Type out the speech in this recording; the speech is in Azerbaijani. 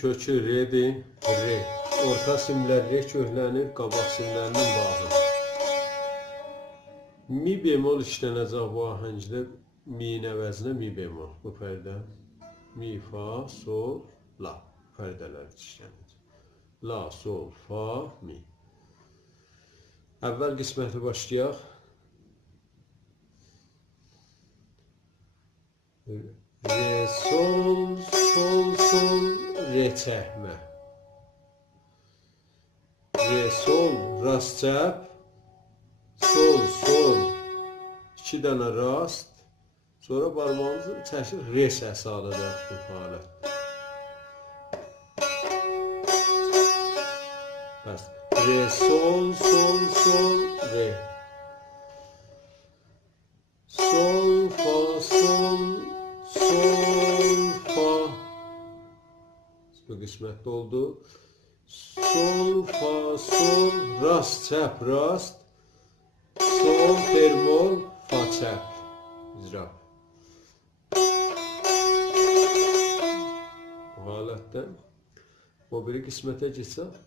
kökü re'dir, re. Orta simlər re köklənir, qabaq simlərinin bağlı. Mi bemol işlənəcək bu ahəngdə mi'nin əvəzinə mi bemol. Bu pərdə mi, fa, sol, la pərdələr işlənir. La, sol, fa, mi. Əvvəl qisməti başlayaq. Re, sol, sol, sol, re çəkmə. Re, sol, rast çəp. Sol, sol. 2 dənə rast. Sonra barmağımızı çəkir, re səsi alacaq bu halət. Bəs. Re, sol, sol, sol, re. Sol, fa, sol, sol, fa. Bu qismətdə oldu. Sol, fa, sol, rast, çəp, rast. Sol, fermol, fa, çəp. İcra. Bu halətdən o biri qismətə keçək.